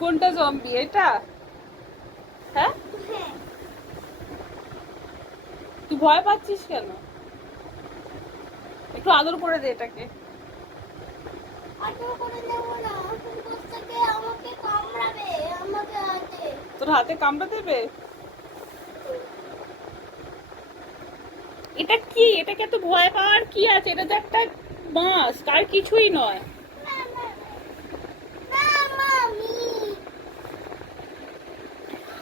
কোনটা জম্বি এটা? হ্যাঁ, তুই ভয় পাচ্ছিস কেন? একটু আদর করে দে এটাকে। তোর হাতে কামড়ে দেবে? এটা কি? এটাকে তো ভয় পাওয়ার কি আছে? এটা তো একটা মাছ, আর কিছুই নয়।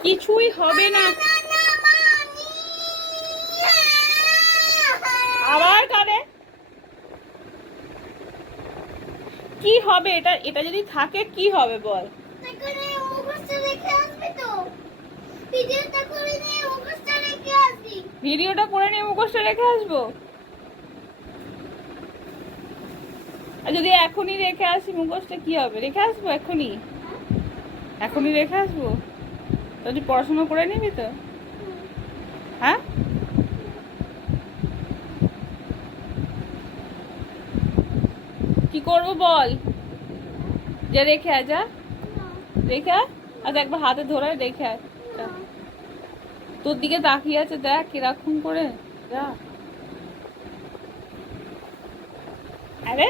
কিছুই হবে না। আবার কারে? কি হবে এটা? এটা যদি থাকে কি হবে বল? ভিডিওটা করে নিয়ে মুখোশটা রেখে আসবো? আর যদি এখনই রেখে আসি মুখোশটা কি হবে? রেখে আসবো এখনই? এখনই রেখে আসবো? তুই পড়াশোনা করে নিবি তো? হ্যাঁ, কি করবো বল? যা রেখে আয়, যা রেখে আয়। আজ একবার হাতে ধরে রেখে আয়। তোর দিকে তাকিয়ে আছে, দেখ কিরকম করে। যা। আরে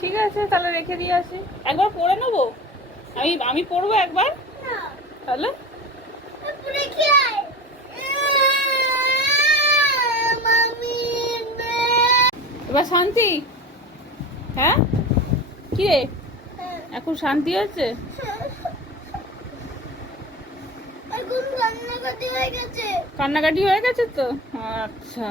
ঠিক আছে, তাহলে রেখে দিয়ে আসি। একবার পরে নেবো। আমি পড়বো একবার তাহলে। এবার শান্তি? হ্যাঁ, কি রে, এখন শান্তি হচ্ছে? কান্নাকাটি হয়ে গেছে তো? আচ্ছা।